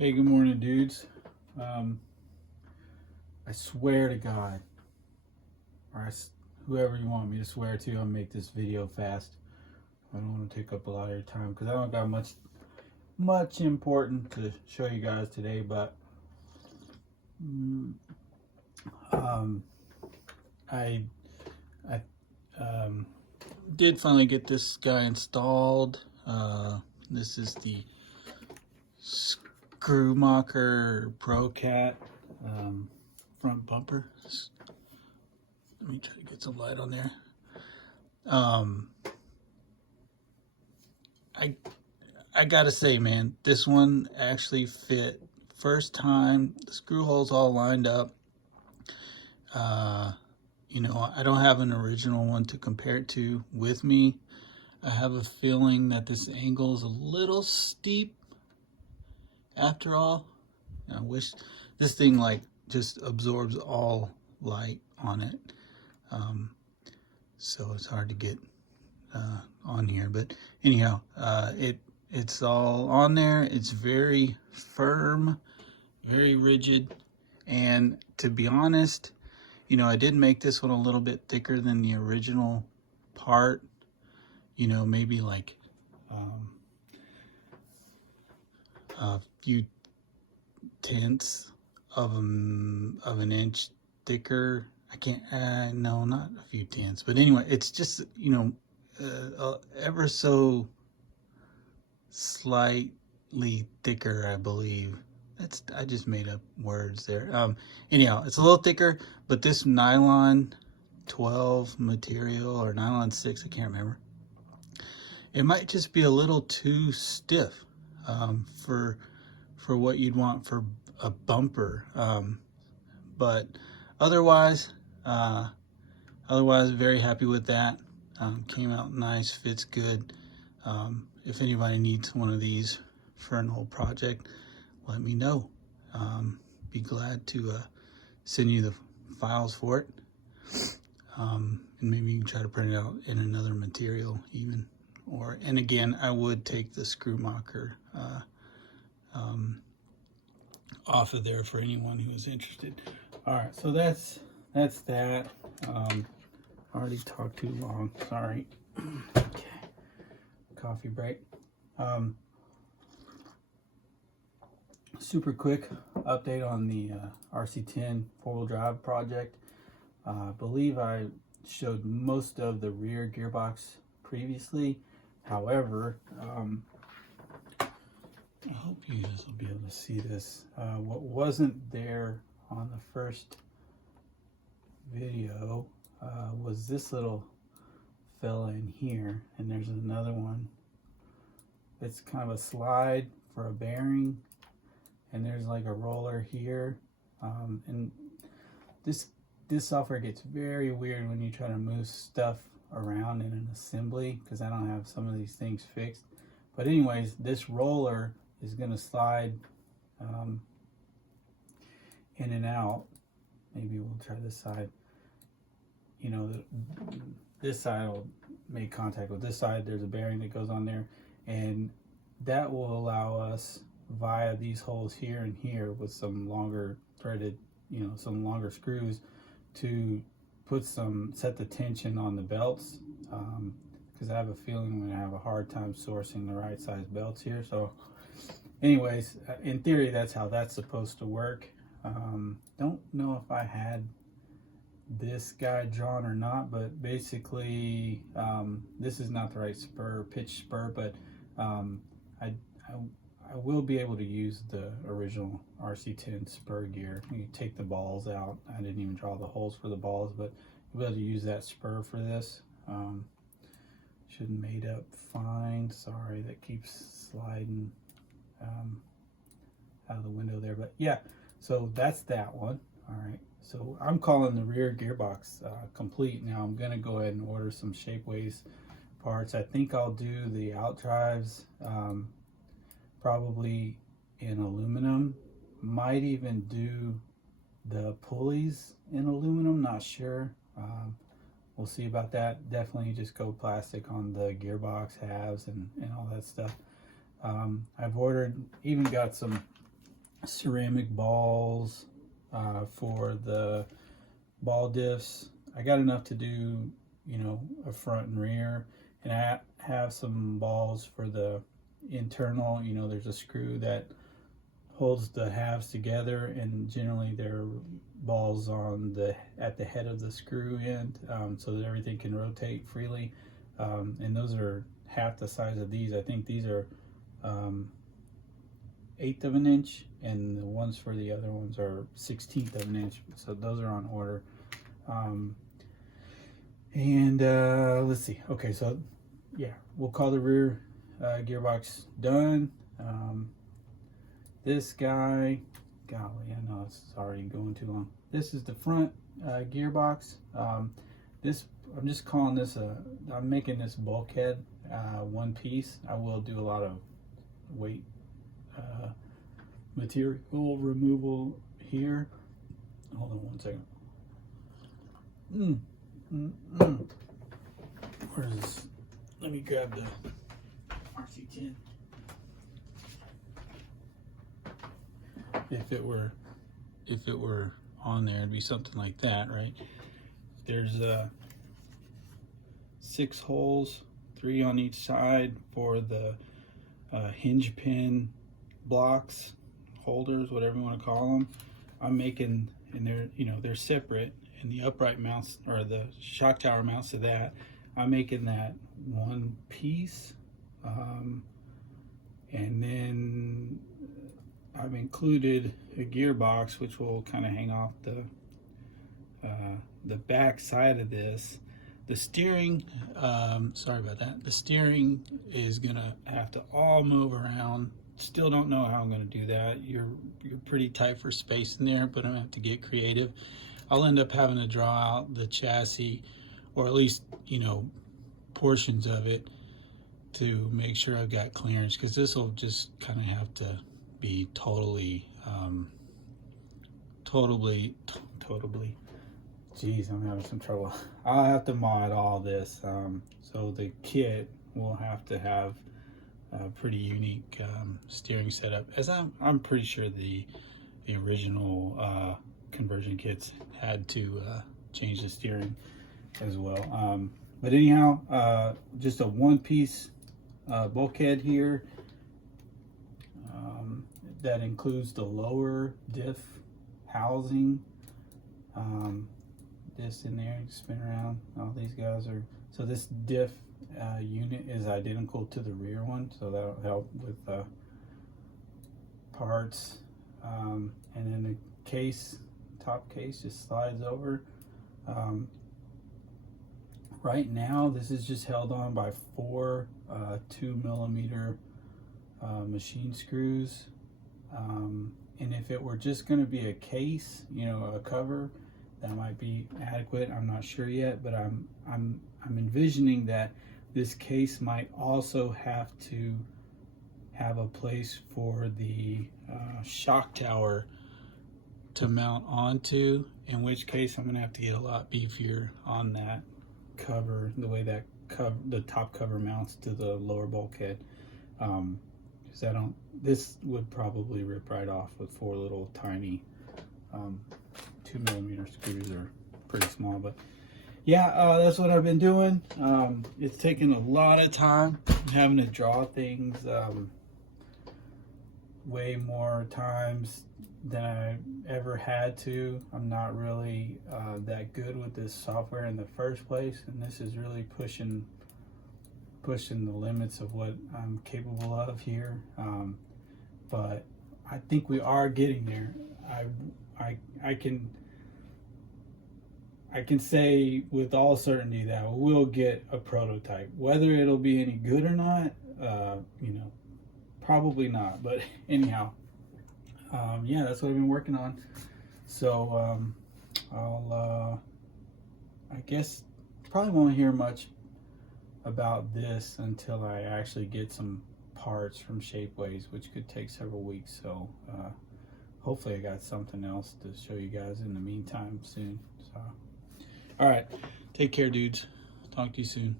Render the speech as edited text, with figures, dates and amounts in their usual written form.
Hey, good morning, dudes. I swear to God, whoever you want me to swear to, I'll make this video fast. I don't want to take up a lot of your time because I don't got much important to show you guys today. But I did finally get this guy installed. This is the Screwmacher Procat front bumper. Let me try to get some light on there. I gotta say, man, this one actually fit. First time, the screw holes all lined up. You know, I don't have an original one to compare it to with me. I have a feeling that this angle is a little steep after all. I wish this thing like just absorbs all light on it. So it's hard to get on here, but anyhow, it's all on there. It's very firm, very rigid, and to be honest, you know, I did make this one a little bit thicker than the original part, you know, maybe like a few tenths of an inch thicker. I can't, no, not a few tenths, but anyway, it's just, you know, ever so slightly thicker, I believe. I just made up words there. Anyhow, it's a little thicker, but this nylon 12 material or nylon 6, I can't remember. It might just be a little too stiff for what you'd want for a bumper. But otherwise, very happy with that. Came out nice, fits good. If anybody needs one of these for an old project, let me know. Be glad to send you the files for it. And maybe you can try to print it out in another material even. And again, I would take the Screwmacher off of there for anyone who is interested. All right, so that's that. I already talked too long, sorry. Okay, coffee break. Super quick update on the RC10 four-wheel drive project. I believe I showed most of the rear gearbox previously. However, I hope you guys will be able to see this. What wasn't there on the first video was this little fella in here, and there's another one. It's kind of a slide for a bearing, and there's like a roller here. And this software gets very weird when you try to move stuff around in an assembly, because I don't have some of these things fixed. But anyways, this roller is going to slide in and out. Maybe we'll try this side. You know, this side will make contact with this side. There's a bearing that goes on there, and that will allow us via these holes here and here with some longer threaded, you know, some longer screws to set the tension on the belts, because I have a feeling I'm going to have a hard time sourcing the right size belts here. So anyways, in theory, that's how that's supposed to work. Don't know if I had this guy drawn or not, but basically this is not the right pitch spur, but I will be able to use the original RC10 spur gear. You take the balls out. I didn't even draw the holes for the balls, but you'll be able to use that spur for this. Should have made up fine. Sorry, that keeps sliding out of the window there, but yeah, so that's that one. All right, so I'm calling the rear gearbox complete. Now I'm gonna go ahead and order some Shapeways parts. I think I'll do the out drives probably in aluminum. Might even do the pulleys in aluminum, not sure. We'll see about that. Definitely just go plastic on the gearbox halves and all that stuff. I've ordered, even got some ceramic balls for the ball diffs. I got enough to do, you know, a front and rear, and I have some balls for the internal. You know, there's a screw that holds the halves together, and generally they're balls on the at the head of the screw end, so that everything can rotate freely. And those are half the size of these. I think these are 1/8 of an inch, and the ones for the other ones are 1/16 of an inch. So those are on order. Let's see. Okay, so yeah, we'll call the rear gearbox done. This guy, golly, I know it's already going too long. This is the front gearbox. This, I'm just calling this I'm making this bulkhead one piece. I will do a lot of weight material removal here. Hold on one second. Where is this? Let me grab the RC10. If it were on there, it'd be something like that, right? There's 6 holes, 3 on each side for the hinge pin blocks, holders, whatever you want to call them. I'm making, and they're, you know, they're separate, and the upright mounts, or the shock tower mounts to that, I'm making that one piece. And then I've included a gearbox which will kind of hang off the back side of this. The steering, sorry about that. The steering is gonna have to all move around. Still don't know how I'm gonna do that. You're pretty tight for space in there, but I'm gonna have to get creative. I'll end up having to draw out the chassis, or at least, you know, portions of it, to make sure I've got clearance, because this will just kind of have to be totally, geez, I'm having some trouble. I'll have to mod all this, so the kit will have to have a pretty unique steering setup, as I'm pretty sure the original conversion kits had to change the steering as well. But anyhow, just a one-piece bulkhead here. That includes the lower diff housing. This in there, spin around. All these guys are, so this diff unit is identical to the rear one, so that'll help with parts. And then the case, top case, just slides over. Right now, this is just held on by 4 2mm machine screws. And if it were just going to be a case, you know, a cover, that might be adequate. I'm not sure yet, but I'm envisioning that this case might also have to have a place for the shock tower to mount onto, in which case I'm going to have to get a lot beefier on that cover, the way that the top cover mounts to the lower bulkhead. Because this would probably rip right off with 4 little tiny 2mm screws. Are pretty small, but yeah, that's what I've been doing. It's taken a lot of time. I'm having to draw things way more times than I ever had to. I'm not really that good with this software in the first place, and this is really pushing the limits of what I'm capable of here. But I think we are getting there. I can say with all certainty that we'll get a prototype. Whether it'll be any good or not, you know, probably not. But anyhow, yeah, that's what I've been working on. So I guess probably won't hear much about this until I actually get some parts from Shapeways, which could take several weeks. So hopefully I got something else to show you guys in the meantime soon. So all right, take care, dudes. Talk to you soon.